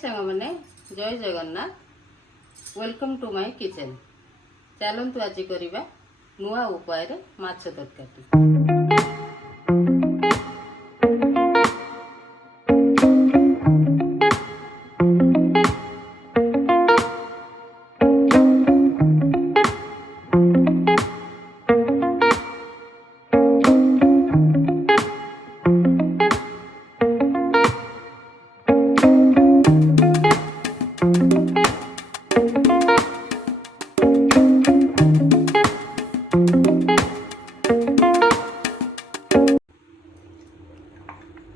सांग मैंने जय Jagannath welcome to my kitchen. चलतु आज करवा नुआ उपाय माछ तरकारी।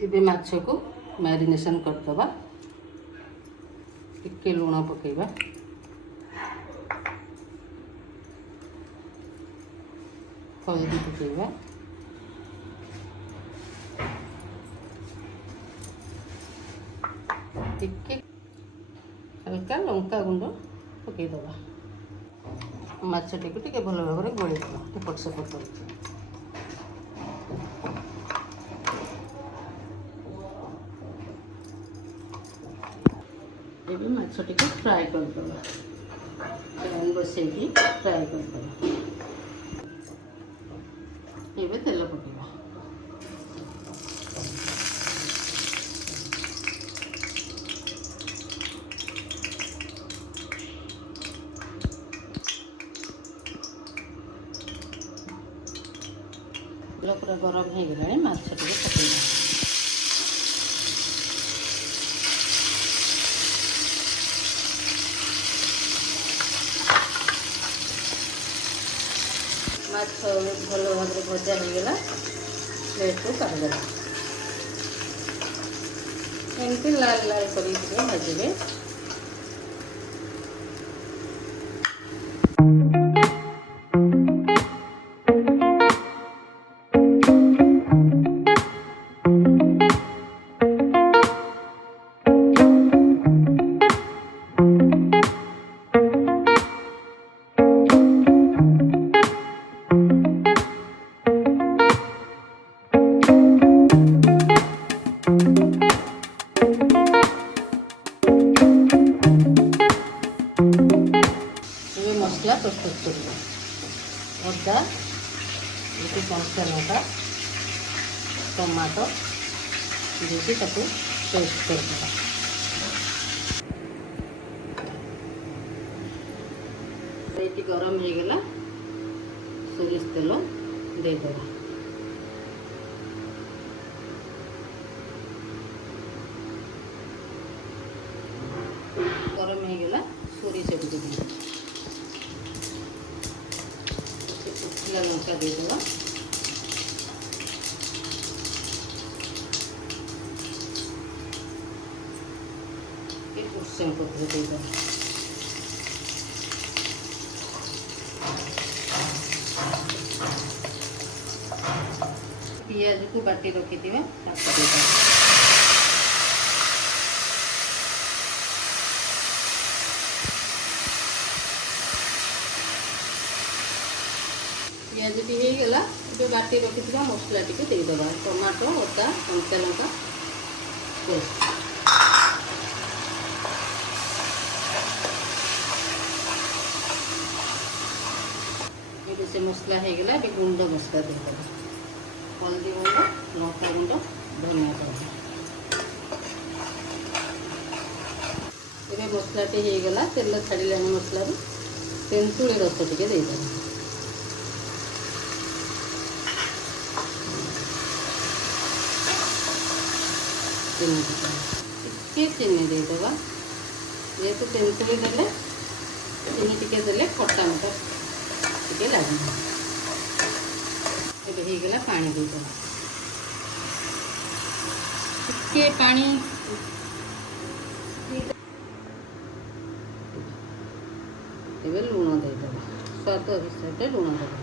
ये माछ को मैरिनेशन करदबा। टिके लुण पकेबा, हल्दी पकेबा, टिके हल्का लंका गुंड पकेदबा। माछटी को टिके भल भाव में गोलेदबा एपट सेपट कर। ये माछटी को फ्राए करदबा। पैन बसई फ्राए करदबा। ये तेल पकेबा। पूरा गरम हो गला माछटी को पकेबा। माछ भल भाव में भजा हो गला। प्लेट को काढ़ीदेला। एमती लाल लाल कर भाजबे। मसला प्रस्तुत करवा। अदा ये कंचा लंका टमाटो देती पेस्ट करदे। ये गरम हो गला सोरिष तेल देदेबा। गरम हो गला सोरिष देदेबा। लंका देदेबा। ये भुर्संग पत्र देदेबा। पियाज को बाटी रखी देदेबा। पियाज भी हो गला। ये बाटी रखी मसला टी देदेबा। टमाटो अदा कंचा लंका पेस्ट। ये से मसला हो गला। ये गुंड मसला देदेबा। हल्दी गुंड, लंका गुंड, धनिया पाउडर। ये मसला टी हो गला। तेल छाड़ा मसला तेंतुली रस टी देदेबा। टिके चीनी देदेबा। जेहेतु तेंतुली देले चीनी टिके देले खट्टा मिठा टिके लगे। ये हो गला पानी देदेबा। टिके पानी ये लुण देदेबा। स्वाद हिसाब से लुण देदेबा।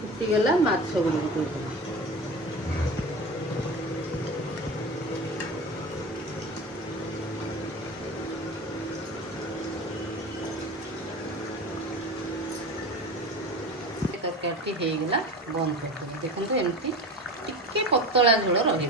फुटीगला माछ गुड़ देदेबा। तरकारी हो गला बंद कर देखो एमती टिके पतला झोल रही।